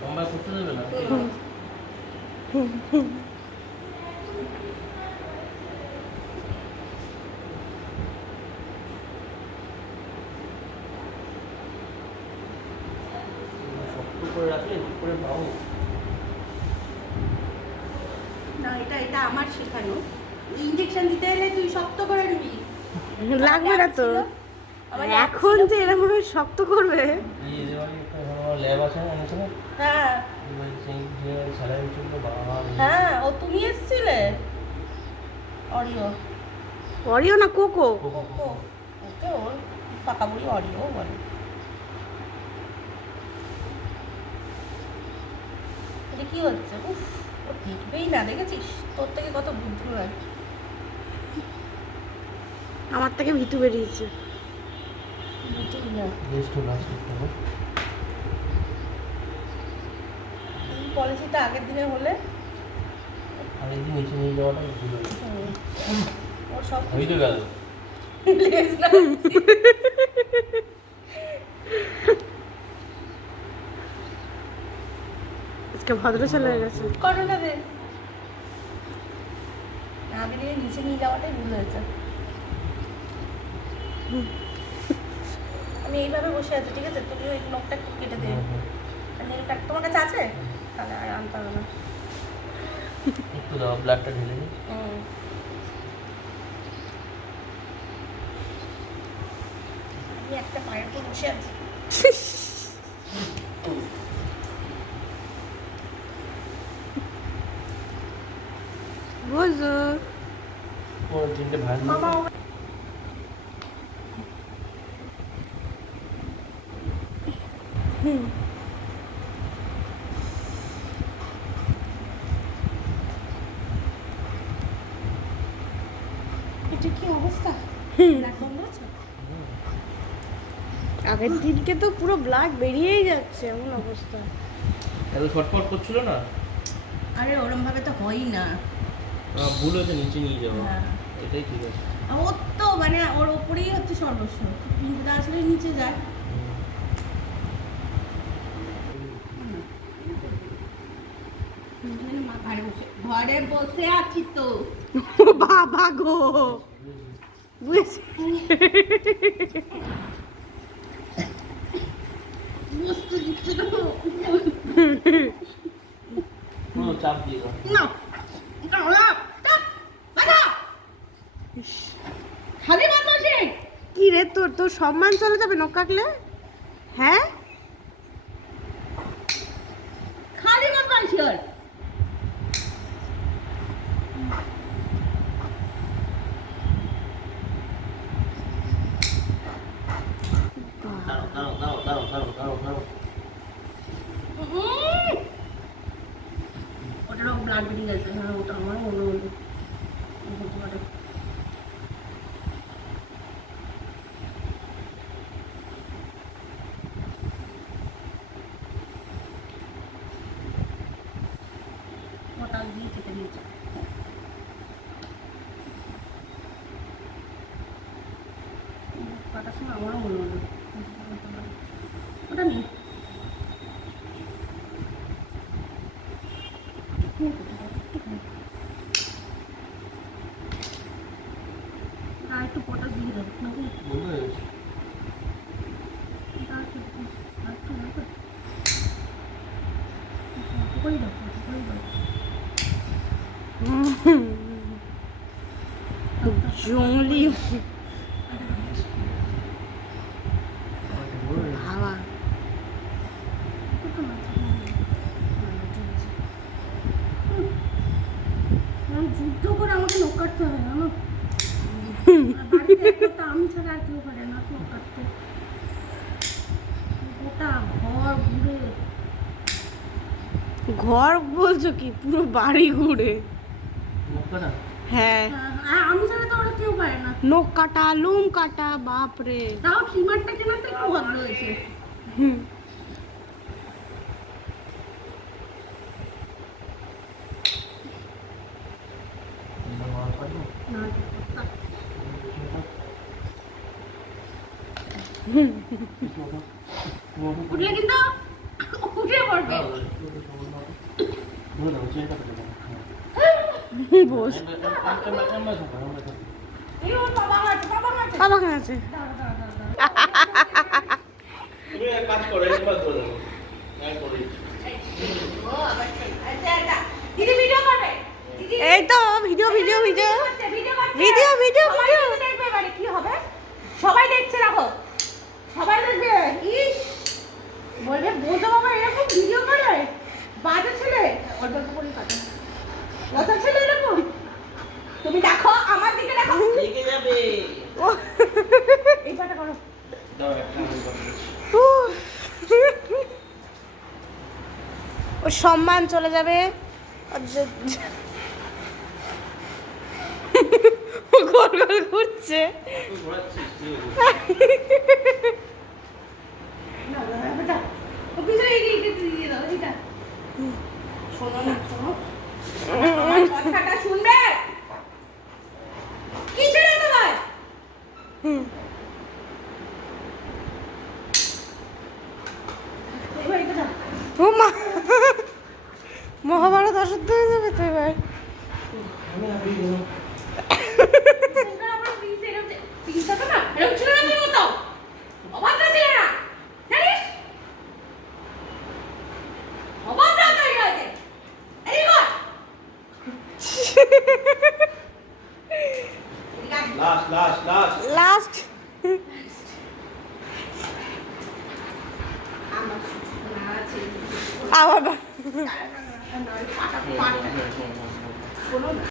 লম্বা করতে দেবে না। শক্ত করে রাখলে ঠিক করে পাও। না, এটা আমার শেখানো। ইনজেকশন দিতে এলে তুই শক্ত করে নিবি। লাগবে না তো। এখন যে এরকম ভাবে শক্ত করবে। এই এদের বাড়ি একটা ল্যাব আছে না এখানে। হ্যাঁ সেই যে স্যালাইন চলতো বাবা। হ্যাঁ, ও তুমি এসেছিলে অরিও অরিও না কোকো? কোকো, ওকে ওর পাকা বুড়ি অরিও বলে। এটা কি হচ্ছে? উফ, ও দেখবেই না, দেখেছিস? তোর থেকে কত বুদ্ধিমান। আমার থেকে ভিতু বেরিয়েছে। বুঝেই না। রেস্ট লাস্ট করতে হবে। এই পলিসিটা আগের দিনে হলে আর এই যে নিচে নিয়ে যাওয়াটা ভুল হয়ে গেছে। ওর সব হয়ে তো গেল। লেজ না। আজকে ভদ্র ছেলে হয়ে গেছে। করোনা দে। আগে দিয়ে নিচে নিয়ে যাওয়াটাই ভুল হয়েছে। আমি এইভাবে বসে আছি, ঠিক আছে? তুমি ওই নখটা একটু কেটে দে। নেল কাট তোমার কাছে আছে? তাহলে আর আনতে হবে না। একটু দাও, ব্লাডটা ঢেলে দিই। আমি একটা পায়ের উপর বসে আছি। বুঝো। ওর তিনটে ভাই মামা এটা কি অবস্থা? ব্লাড বন্ধ আছে? আগের দিনকে তো পুরো ব্লাড বেরিয়েই যাচ্ছে, এমন অবস্থা। এত ছটফট করছিল না। আরে ওরম ভাবে তো হয়ই না। ভুল হয়েছে নিচে নিয়ে যাওয়া। হ্যাঁ। এটাই ঠিক আছে। ওর তো মানে ওর ওপরেই হচ্ছে সর্বস্ব। কিন্তু আসলে নিচে যায়। ঘরে বসে আছি তো। ও বাবা গো, বুঝছি। বুঝতে দিচ্ছে না। পুরো চাপ দিয়ে দাও। না, না, না, চাপ, বাধা। খালি বদমাশি। কি রে, তোর তোর সম্মান চলে যাবে নখ কাটলে? হ্যাঁ, খালি বদমাশি ওর। দাঁড়াও দাঁড়াও দাঁড়াও দাঁড়াও দাঁড়াও দাঁড়াও। ওটারও ব্লাড বেরিয়ে গেছে। হ্যাঁ, ওটা আমার মনে হলো হতে পারে। ওটা দিয়ে কেটে দিয়েছে। কাটার সময় আমারও মনে হলো হতে পারে। ওটা নেই। আর একটু পটাশ দিয়ে দেবো নাকি? বন্ধ হয়ে গেছে। আর একটু দেখো। অল্প করেই দাও, অল্প করেই দাও। জঙ্গলি হাওয়া। যুদ্ধ করে আমাকে নখ কাটতে হবে, জানো? বাড়িতে একটা আমি ছাড়া আর কেউ পারে না নখ কাটতে। গোটা ঘর ঘুরে। ঘর বলছো কি, পুরো বাড়ি ঘুরে? মুখটা না। হ্যাঁ, আমি ছাড়া তো ওরা কেউ পারে না। নখ কাটা, লোম কাটা, বাপরে। তাও ট্রিমারটা কেনাতে একটু ভদ্র হয়েছে। না, উঠলে কিন্তু উঠে পড়ো। করবে। বস এই ওর বাবা আছে, বাবা আছে। বাবা কেন আছে? দাঁড়া, দাঁড়া, দাঁড়া। তুমি এক কাজ করো, একবার ধরে নাও। এক করে। ও, আবার চল। আচ্ছা, আচ্ছা। দিদি ভিডিও করবে। দিদি এই তো ভিডিও ভিডিও ভিডিও করছে, ভিডিও করছে। ভিডিও, ভিডিও, সবাই ভিডিও। কিন্তু দেখবে এবারে কি হবে? সবাই দেখছে রাখো। সবাই দেখবে। ইস! বলবে বোঝো বাবা এরকম ভিডিও করে? বাজে ছেলে। অল্প অল্প করে কাটে। লতা ছেলে এরকম? তুমি দেখো, আমার দিকে দেখো। লেগে যাবে। এই পাটা করো। দাও একটা আমি করব। ওর সম্মান চলে যাবে। ও গোল গোল ঘুরছে। তুই ঘোরাচ্ছিস তুই। না, না, না, বেটা। ও পিছনে এইটা দিয়ে দাও, এইটা। শোনো না, শোনো। আমার কথাটা শুনবে? কি ছেলে তোমার? হুম। এবার এটা দাও। ও মা, মহাভারত অশুদ্ধ হয়ে যাবে তো এবার। আমি আপনি দিলাম। তোমরা আমার পিস এরকম পিস থাকে না? এরকম ছিল না তোর মতো? অবাধ্য ছিলে না? জানিস? অবাধ্য তৈরি হয়েছে। এদিকে কর। এদিকে আয়। লাস্ট। লাস্ট আমার না আছে। আবার পাটা পাটা শোনো না।